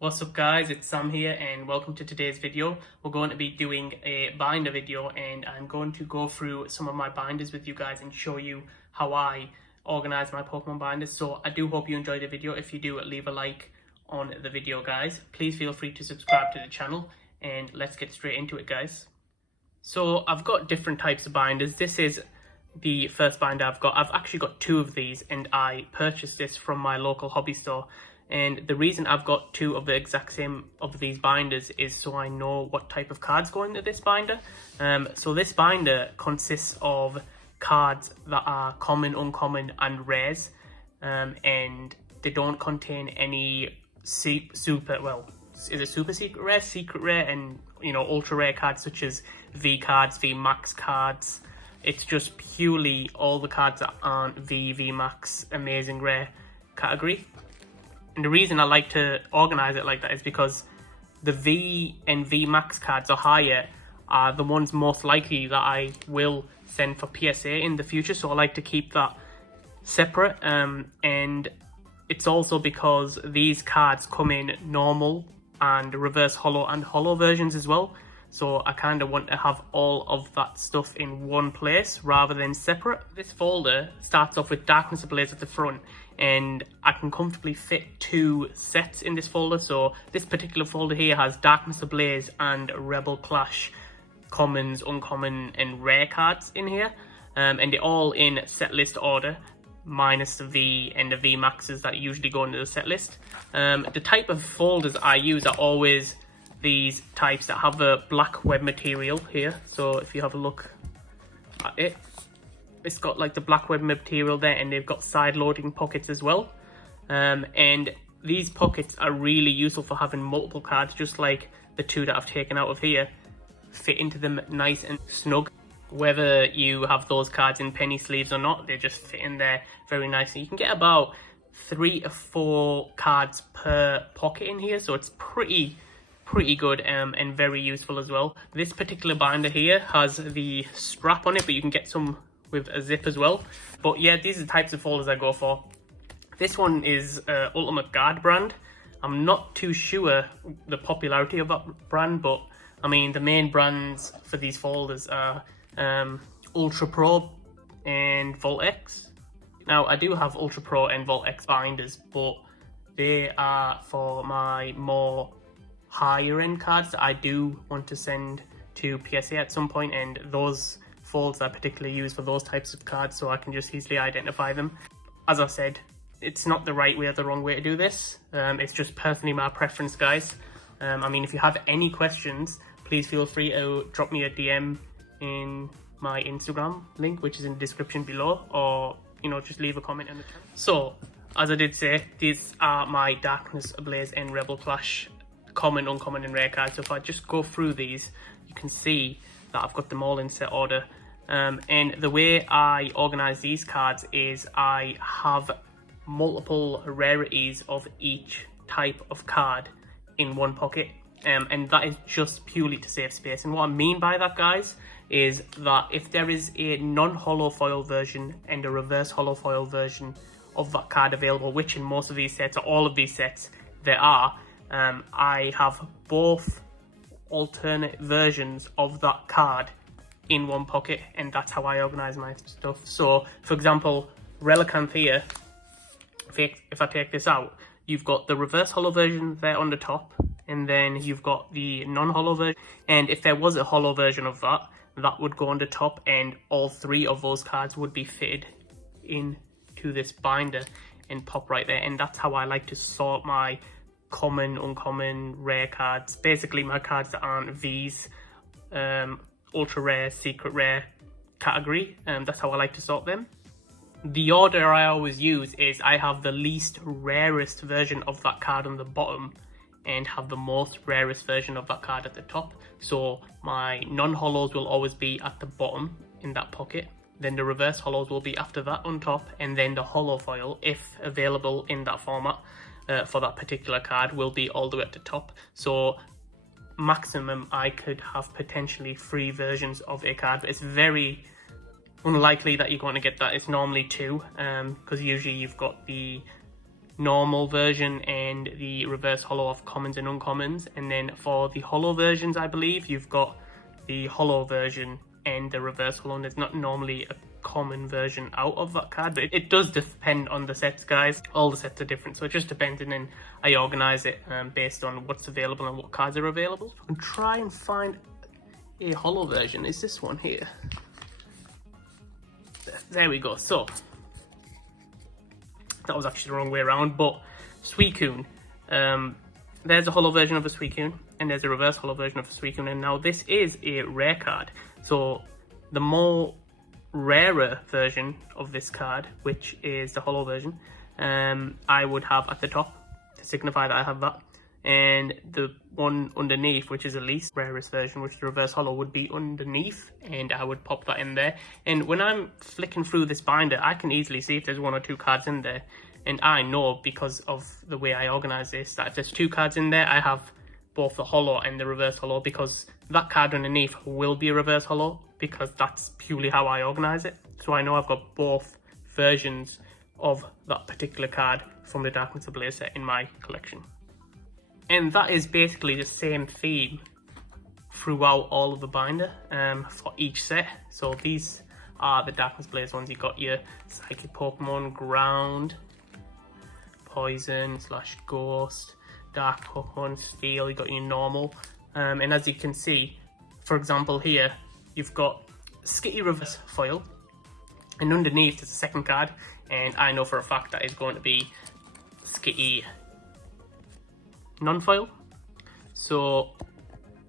What's up guys, it's Sam here and welcome to today's video. We're going to be doing a binder video and I'm going to go through some of my binders with you guys and show you how I organize my Pokemon binders. So I do hope you enjoyed the video. If you do, leave a like on the video guys. Please feel free to subscribe to the channel and let's get straight into it guys. So I've got different types of binders. This is the first binder I've got. I've actually got two of these and I purchased this from my local hobby store. And the reason I've got two of the exact same of these binders is so I know what type of cards go into this binder. So this binder consists of cards that are common, uncommon and rares. And they don't contain any super rare, secret rare and ultra rare cards such as V cards, VMAX cards. It's just purely all the cards that aren't VMAX, amazing rare category. And the reason I like to organize it like that is because the V and VMAX cards are higher are the ones most likely that I will send for PSA in the future. So I like to keep that separate. And it's also because these cards come in normal and reverse holo and holo versions as well. So I kind of want to have all of that stuff in one place rather than separate. This folder starts off with Darkness Ablaze at the front and I can comfortably fit two sets in this folder. So this particular folder here has Darkness Ablaze and Rebel Clash commons, uncommon and rare cards in here. And they're all in set list order minus the V and the VMAXs that usually go into the set list. The type of folders I use are always these types that have a black web material here. So if you have a look at it, it's got like the black web material there and they've got side loading pockets as well. And these pockets are really useful for having multiple cards, just like the two that I've taken out of here, fit into them nice and snug. Whether you have those cards in penny sleeves or not, they just fit in there very nicely. You can get about 3 or 4 cards per pocket in here, so it's pretty good and very useful as well. This particular binder here has the strap on it, but you can get some with a zip as well. But yeah, these are the types of folders I go for. This one is Ultimate Guard brand. I'm not too sure the popularity of that brand, but I mean the main brands for these folders are Ultra Pro and Volt X. Now I do have Ultra Pro and Volt X binders, but they are for my more higher end cards that I do want to send to PSA at some point, and those folds I particularly use for those types of cards so I can just easily identify them. As I said, it's not the right way or the wrong way to do this. It's just personally my preference guys. I mean, if you have any questions, please feel free to drop me a DM in my Instagram link, which is in the description below, or just leave a comment in the channel. So as I did say, these are my Darkness Ablaze and Rebel Clash common, uncommon and rare cards. So if I just go through these, you can see that I've got them all in set order. And the way I organize these cards is I have multiple rarities of each type of card in one pocket. And that is just purely to save space. And what I mean by that guys is that if there is a non-holo foil version and a reverse holo foil version of that card available, which in most of these sets or all of these sets there are, I have both alternate versions of that card in one pocket, and that's how I organize my stuff. So for example, Relicanth here, if I take this out, you've got the reverse holo version there on the top, and then you've got the non-holo version, and if there was a holo version of that, that would go on the top, and all 3 of those cards would be fitted into this binder and pop right there. And that's how I like to sort my common, uncommon, rare cards. Basically my cards that aren't V's, ultra rare, secret rare category. That's how I like to sort them. The order I always use is I have the least rarest version of that card on the bottom and have the most rarest version of that card at the top. So my non-holos will always be at the bottom in that pocket, then the reverse holos will be after that on top, and then the holo foil, if available in that format for that particular card, will be all the way at the top. So maximum I could have potentially 3 versions of a card, but it's very unlikely that you're going to get that. It's normally 2, because usually you've got the normal version and the reverse holo of commons and uncommons. And then for the holo versions, I believe you've got the holo version and the reverse holo, and there's not normally a common version out of that card, but it does depend on the sets, guys. All the sets are different, so it just depends, and then I organize it based on what's available and what cards are available. So I can try and find a holo version. Is this one here? There we go. So that was actually the wrong way around, but Suicune, there's a holo version of a Suicune, and there's a reverse holo version of a Suicune, and now this is a rare card. So the more rarer version of this card, which is the holo version, I would have at the top to signify that I have that, and the one underneath, which is the least rarest version, which is the reverse holo, would be underneath, and I would pop that in there. And when I'm flicking through this binder, I can easily see if there's 1 or 2 cards in there, and I know because of the way I organize this that if there's 2 cards in there, I have both the holo and the reverse holo, because that card underneath will be a reverse holo, because that's purely how I organize it. So I know I've got both versions of that particular card from the Darkness Ablaze set in my collection. And that is basically the same theme throughout all of the binder for each set. So these are the Darkness Ablaze ones. You've got your Psychic Pokemon, Ground, Poison / Ghost, Dark Pokemon, Steel. You've got your normal. And as you can see, for example here, you've got Skitty Reverse Foil, and underneath is the second card, and I know for a fact that is going to be Skitty non-foil. So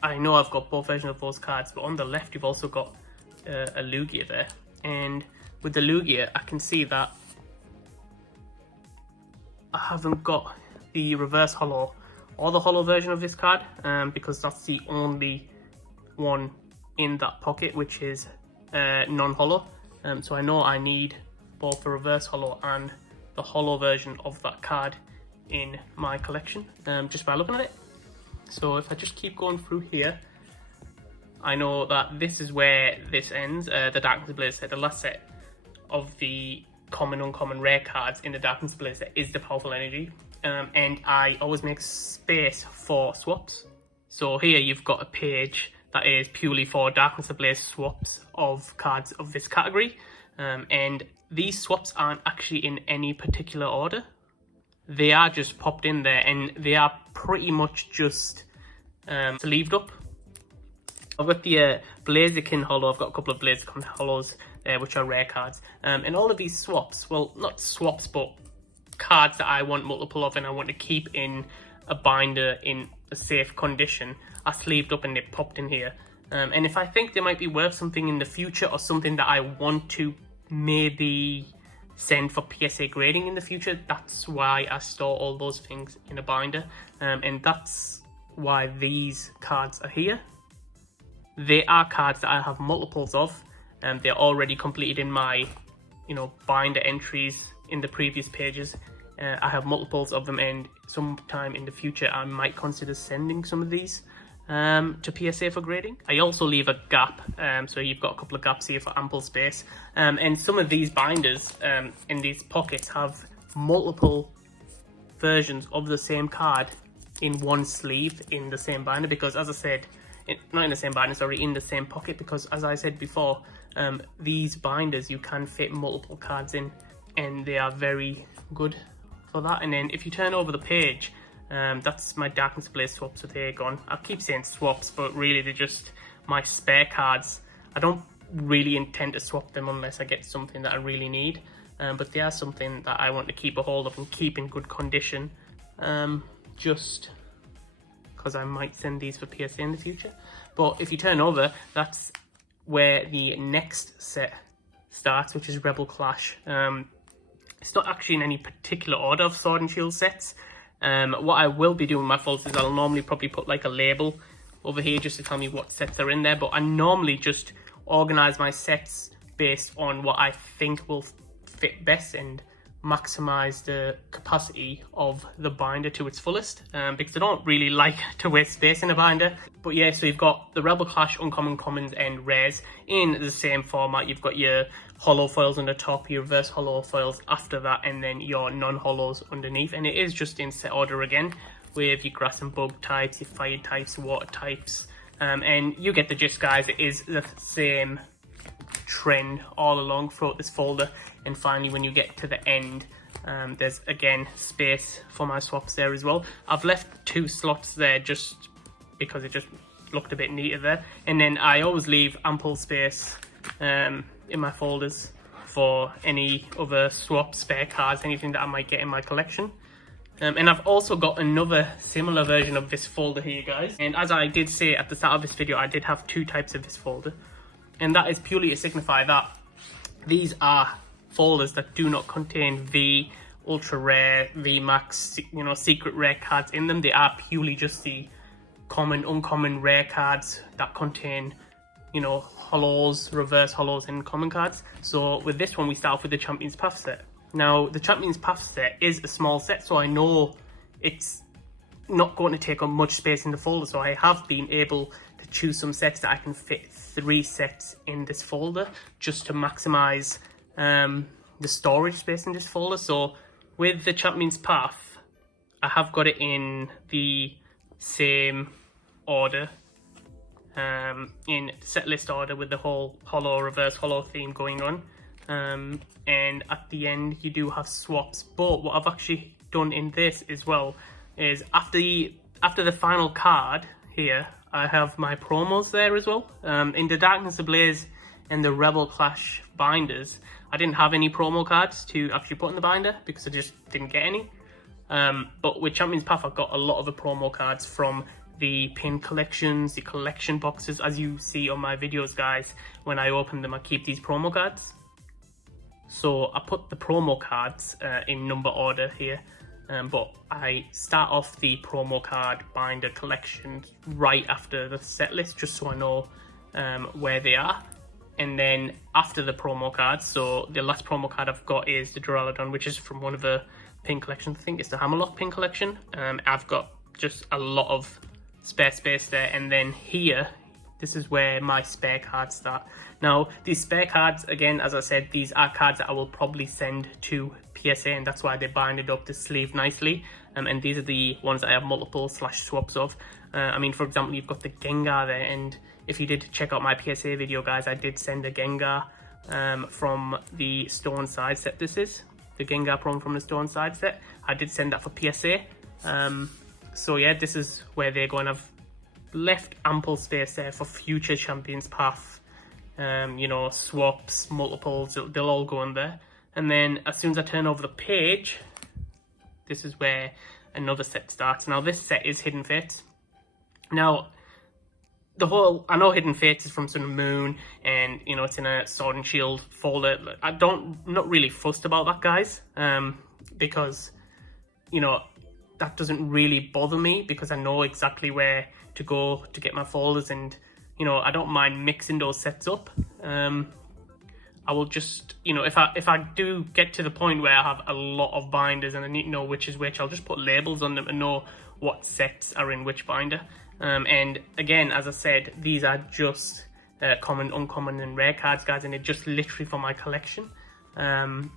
I know I've got both versions of those cards, but on the left you've also got a Lugia there, and with the Lugia I can see that I haven't got the reverse holo or the holo version of this card, because that's the only one in that pocket which is non-holo. So I know I need both the reverse holo and the holo version of that card in my collection, just by looking at it. So if I just keep going through here, I know that this is where this ends. The Darkness Ablaze set, the last set of the common, uncommon, rare cards in the Darkness Ablaze set is the Powerful Energy, and I always make space for swaps. So here you've got a page that is purely for Darkness Ablaze swaps of cards of this category, and these swaps aren't actually in any particular order. They are just popped in there, and they are pretty much just sleeved up. I've got the Blaziken holo. I've got a couple of Blaziken holos there, which are rare cards, and all of these swaps, well, not swaps, but cards that I want multiple of and I want to keep in a binder in a safe condition, are sleeved up and they're popped in here. And if I think they might be worth something in the future, or something that I want to maybe send for PSA grading in the future, that's why I store all those things in a binder, and that's why these cards are here. They are cards that I have multiples of, and they're already completed in my, binder entries in the previous pages. I have multiples of them, and sometime in the future I might consider sending some of these to PSA for grading. I also leave a gap, so you've got a couple of gaps here for ample space, and some of these binders in these pockets have multiple versions of the same card in one sleeve in the same binder, because as I said, not in the same binder, sorry, in the same pocket, because as I said before, these binders you can fit multiple cards in, and they are very good for that. And then if you turn over the page, that's my Darkness Ablaze swaps, so they're gone. I keep saying swaps, but really they're just my spare cards. I don't really intend to swap them unless I get something that I really need, but they are something that I want to keep a hold of and keep in good condition, just because I might send these for PSA in the future. But if you turn over, that's where the next set starts, which is Rebel Clash. It's not actually in any particular order of Sword and Shield sets. What I will be doing with my folders is I'll normally probably put like a label over here just to tell me what sets are in there, but I normally just organize my sets based on what I think will fit best and maximize the capacity of the binder to its fullest, because I don't really like to waste space in a binder. But yeah, so you've got the Rebel Clash uncommon, commons and rares in the same format. You've got your hollow foils on the top, your reverse hollow foils after that, and then your non-hollows underneath. And it is just in set order again, with your grass and bug types, your fire types, water types, and you get the gist, guys. It is the same trend all along throughout this folder. And finally, when you get to the end, there's again space for my swaps there as well. I've left 2 slots there just because it just looked a bit neater there, and then I always leave ample space in my folders for any other swaps, spare cards, anything that I might get in my collection. And I've also got another similar version of this folder here, guys. And as I did say at the start of this video, I did have 2 types of this folder. And that is purely to signify that these are folders that do not contain V, ultra rare, VMAX, you know, secret rare cards in them. They are purely just the common, uncommon, rare cards that contain, you know, hollows, reverse hollows, and common cards. So with this one, we start off with the Champions Path set. Now, the Champions Path set is a small set, so I know it's not going to take up much space in the folder. So I have been able to choose some sets that I can fit 3 sets in this folder, just to maximize the storage space in this folder. So with the Champions Path, I have got it in the same order, in set list order, with the whole hollow, reverse hollow theme going on. And at the end you do have swaps, but what I've actually done in this as well is after the final card here, I have my promos there as well. In the Darkness Ablaze and the Rebel Clash binders, I didn't have any promo cards to actually put in the binder because I just didn't get any. But with Champions Path, I've got a lot of the promo cards from the pin collections, the collection boxes. As you see on my videos, guys, when I open them, I keep these promo cards. So I put the promo cards in number order here, but I start off the promo card binder collection right after the set list, just so I know where they are. And then after the promo cards, so the last promo card I've got is the Duraludon, which is from one of the pin collections. I think it's the Hammerlock pin collection. I've got just a lot of spare space there. And then here, this is where my spare cards start. Now, these spare cards, again, as I said, these are cards that I will probably send to PSA, and that's why they bind it up the sleeve nicely. And these are the ones that I have multiple swaps of. I mean, for example, you've got the Gengar there, and if you did check out my PSA video, guys, I did send a Gengar from the Stone Side set. This is the Gengar promo from the Stone Side set. I did send that for PSA. So yeah, this is where they're going to have left ample space there for future Champions Path, you know, swaps, multiples, they'll all go in there. And then as soon as I turn over the page, this is where another set starts. Now this set is Hidden Fates. Now, I know Hidden Fates is from Sun and Moon, and you know, it's in a Sword and Shield folder. I'm not really fussed about that, guys, because, you know, that doesn't really bother me because I know exactly where to go to get my folders, and you know, I don't mind mixing those sets up. I will just, you know, if I do get to the point where I have a lot of binders and I need to know which is which, I'll just put labels on them and know what sets are in which binder. And again, as I said, these are just common, uncommon, and rare cards, guys, and they're just literally for my collection. And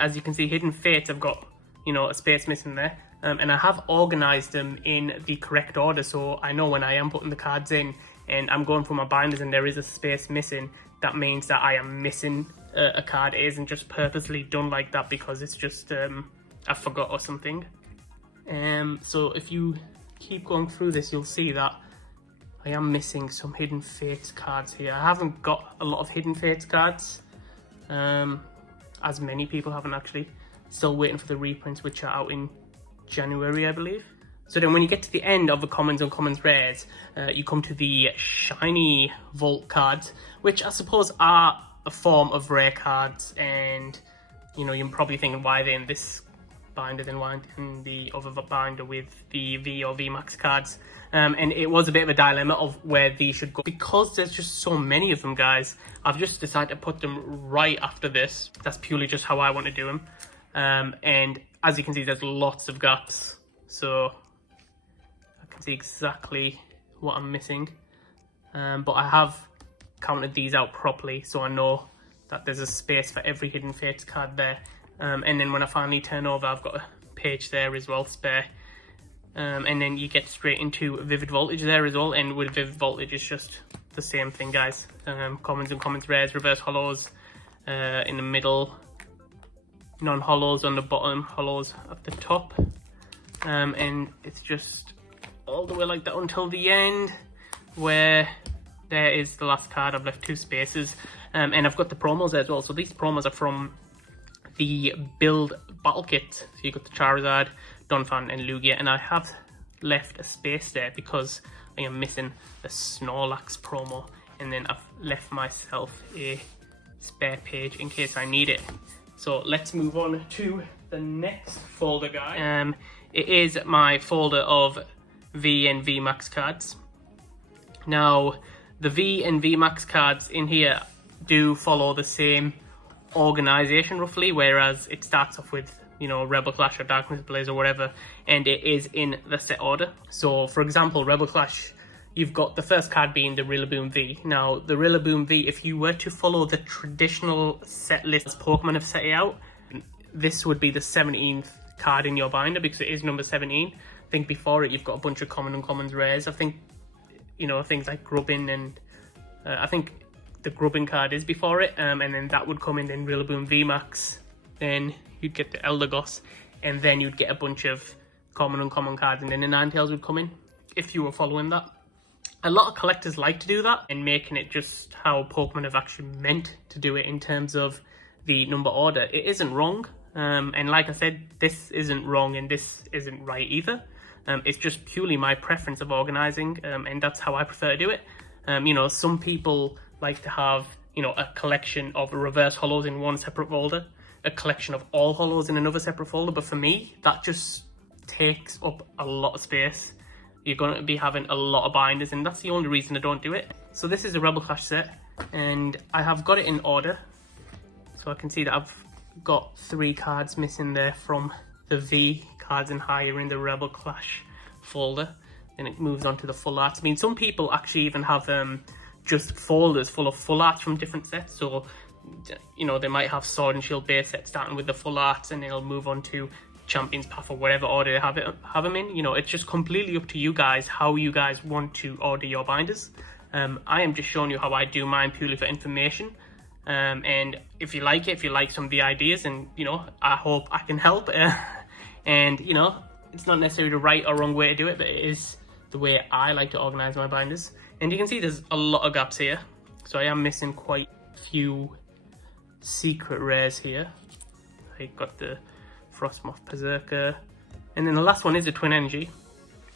as you can see, Hidden Fates, I've got, you know, a space missing there. And I have organized them in the correct order, so I know when I am putting the cards in and I'm going through my binders and there is a space missing, that means that I am missing a card. It isn't just purposely done like that because it's just I forgot or something. So if you keep going through this, you'll see that I am missing some Hidden Fates cards here. I haven't got a lot of Hidden Fates cards, as many people haven't actually. Still waiting for the reprints, which are out in January, I believe. So then when you get to the end of the commons, uncommons, rares, you come to the shiny vault cards, which I suppose are a form of rare cards, and you know, you're probably thinking, why are they in this binder than why in the other binder with the V or VMAX cards? And it was a bit of a dilemma of where these should go, because there's just so many of them, guys. I've just decided to put them right after this. That's purely just how I want to do them. And as you can see, there's lots of gaps, so I can see exactly what I'm missing. But I have counted these out properly, so I know that there's a space for every Hidden Fates card there. And then when I finally turn over, I've got a page there as well, spare. And then you get straight into Vivid Voltage there as well, and with Vivid Voltage it's just the same thing, guys. Commons and commons, rares, reverse hollows in the middle, non-hollows on the bottom, hollows at the top, and it's just all the way like that until the end, where there is the last card. I've left 2 spaces, and I've got the promos there as well. So these promos are from the build battle kit. So you got the Charizard, Donphan and Lugia, and I have left a space there because I am missing the Snorlax promo, and then I've left myself a spare page in case I need it. So let's move on to the next folder, guys. It is my folder of V and VMAX cards. Now, the V and VMAX cards in here do follow the same organization roughly, whereas it starts off with, you know, Rebel Clash or Darkness Ablaze or whatever, and it is in the set order. So for example, Rebel Clash, you've got the first card being the Rillaboom V. Now the Rillaboom V, if you were to follow the traditional set list as Pokemon have set it out, this would be the 17th card in your binder because it is number 17. I think before it you've got a bunch of common and commons rares. I think, you know, things like Grubbin, and I think the Grubbin card is before it, and then that would come in, then Rillaboom VMAX, then you'd get the Eldegoss, and then you'd get a bunch of common and common cards, and then the Ninetales would come in if you were following that. A lot of collectors like to do that and making it just how Pokemon have actually meant to do it in terms of the number order. It isn't wrong, and like I said, this isn't wrong and this isn't right either. It's just purely my preference of organizing, and that's how I prefer to do it. You know, some people like to have, you know, a collection of reverse hollows in one separate folder, a collection of all hollows in another separate folder, but for me, that just takes up a lot of space. You're going to be having a lot of binders, and that's the only reason I don't do it. So this is a Rebel Clash set, and I have got it in order. So I can see that I've got 3 cards missing there from the V cards and higher in the Rebel Clash folder. Then it moves on to the full arts. I mean, some people actually even have just folders full of full arts from different sets. So, you know, they might have Sword and Shield base set starting with the full arts, and they'll move on to Champion's Path or whatever order they have them in. You know, it's just completely up to you guys how you guys want to order your binders. I am just showing you how I do mine purely for information. And if you like it, if you like some of the ideas, and, you know, I hope I can help. And, you know, it's not necessarily the right or wrong way to do it, but it is the way I like to organize my binders. And you can see there's a lot of gaps here. So I am missing quite a few secret rares here. I got the Frostmoth Berserker, and then the last one is the Twin Energy,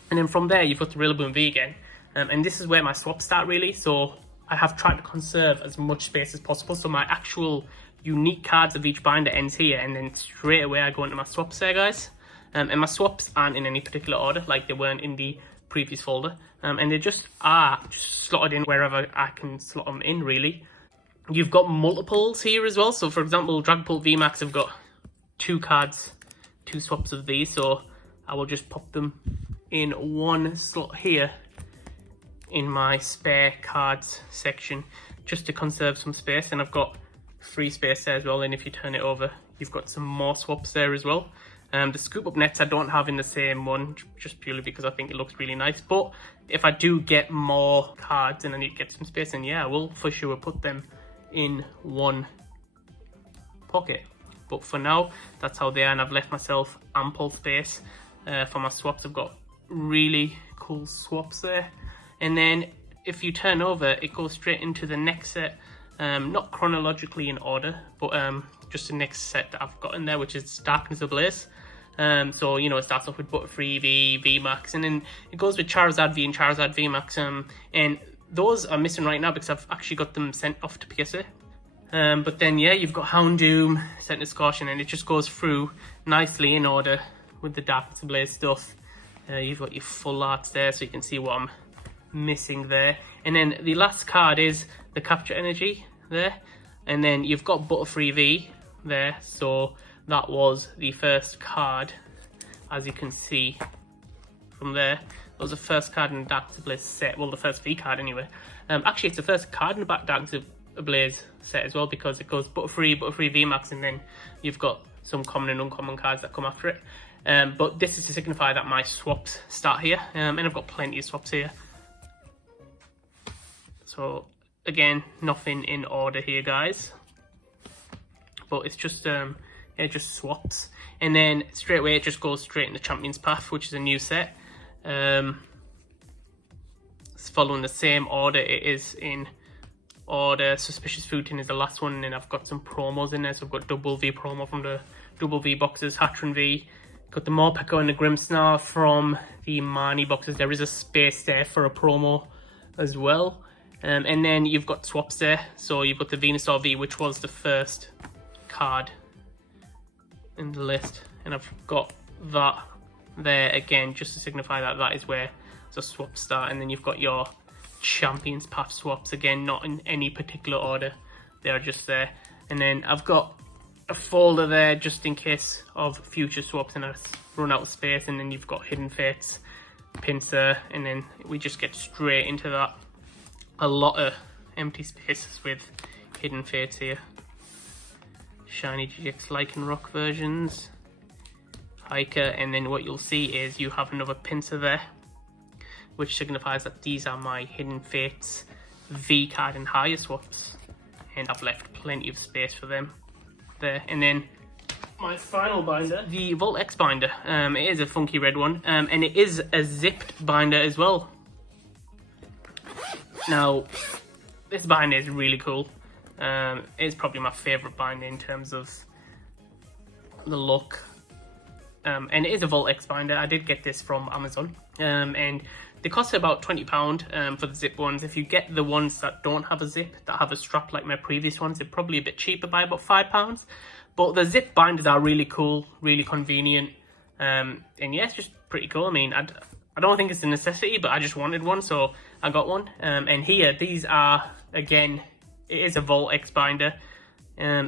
and then from there you've got the Rillaboom V again, and this is where my swaps start really. So I have tried to conserve as much space as possible, so my actual unique cards of each binder ends here, and then straight away I go into my swaps there, guys. And my swaps aren't in any particular order like they weren't in the previous folder, and they just are just slotted in wherever I can slot them in really. You've got multiples here as well, so for example Dragapult VMAX have got 2 cards, 2 swaps of these, so I will just pop them in one slot here in my spare cards section just to conserve some space. And I've got free space there as well, and if you turn it over you've got some more swaps there as well. The scoop up nets I don't have in the same one, just purely because I think it looks really nice, but if I do get more cards and I need to get some space, then yeah, I will for sure put them in one pocket. But for now, that's how they are, and I've left myself ample space for my swaps. I've got really cool swaps there. And then if you turn over, it goes straight into the next set, not chronologically in order, but just the next set that I've got in there, which is Darkness Ablaze. So, you know, it starts off with Butterfree V, VMAX, and then it goes with Charizard V and Charizard VMAX. And those are missing right now because I've actually got them sent off to PSA. But then, yeah, you've got Houndoom, Sentinel's Caution, and it just goes through nicely in order with the Darkness Ablaze stuff. You've got your full arts there, so you can see what I'm missing there. And then the last card is the Capture Energy there. And then you've got Butterfree V there, so that was the first card, as you can see from there. That was the first card in the Darkness Ablaze set, well, the first V card anyway. Actually, it's the first card in the Darkness Ablaze set as well, because it goes butterfree, VMAX, and then you've got some common and uncommon cards that come after it. But this is to signify that my swaps start here, and I've got plenty of swaps here. So again, nothing in order here, guys, but it's just it just swaps, and then straight away it just goes straight into Champions Path, which is a new set. It's following the same order it is in order. Suspicious Food Tin is the last one, and then I've got some promos in there. So I've got Double V promo from the Double V boxes, Hatron V, got the Morpeko and the Grimmsnarl from the Marnie boxes. There is a space there for a promo as well. And then you've got swaps there. So you've got the Venusaur V, which was the first card in the list, and I've got that there again just to signify that that is where the swaps start. And then you've got your Champions Path swaps, again not in any particular order, they are just there. And then I've got a folder there just in case of future swaps and I run out of space. And then you've got Hidden Fates, Pinsir, and then we just get straight into that. A lot of empty spaces with Hidden Fates here. Shiny GX Lycanroc versions, Hiker, and then what you'll see is you have another Pinsir there, which signifies that these are my Hidden Fates V card and higher swaps, and I've left plenty of space for them there. And then my final binder, the Volt X binder. It is a funky red one, and it is a zipped binder as well. Now, this binder is really cool. It's probably my favourite binder in terms of the look. And it is a Volt X binder. I did get this from Amazon, and they cost about £20 for the zip ones. If you get the ones that don't have a zip, that have a strap like my previous ones, they're probably a bit cheaper by about £5. But the zip binders are really cool, really convenient, and yeah, it's just pretty cool. I mean, I don't think it's a necessity, but I just wanted one, so I got one. And here, these are, again, it is a Volt X binder.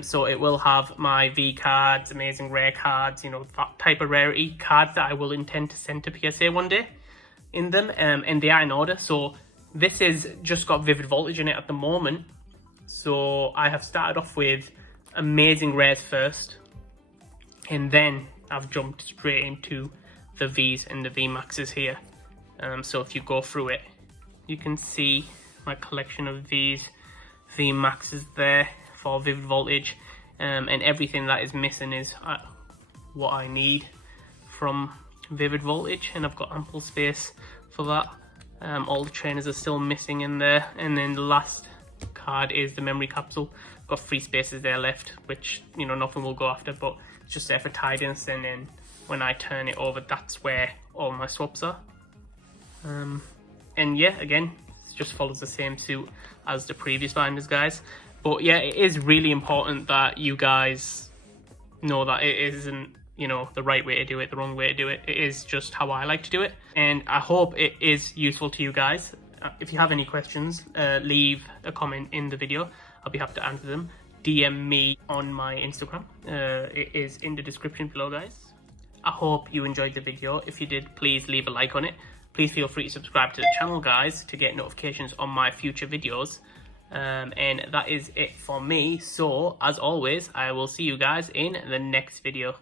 So it will have my V cards, amazing rare cards, you know, that type of rarity cards that I will intend to send to PSA one day in them, and they are in order. So this is just got Vivid Voltage in it at the moment. So I have started off with amazing rares first, and then I've jumped straight into the Vs and the VMAXs here. So if you go through it, you can see my collection of Vs, VMAXs there for Vivid Voltage, and everything that is missing is what I need from Vivid Voltage, and I've got ample space for that. All the trainers are still missing in there, and then the last card is the memory capsule. Got 3 spaces there left, which, you know, nothing will go after, but it's just there for tidiness, and then when I turn it over, that's where all my swaps are. And yeah, again, it just follows the same suit as the previous binders, guys. But yeah, it is really important that you guys know that it isn't, you know, the right way to do it, the wrong way to do it. It is just how I like to do it, and I hope it is useful to you guys. If you have any questions, leave a comment in the video. I'll be happy to answer them. DM me on my Instagram. It is in the description below, guys. I hope you enjoyed the video. If you did, please leave a like on it. Please feel free to subscribe to the channel, guys, to get notifications on my future videos. And that is it for me. So, as always, I will see you guys in the next video.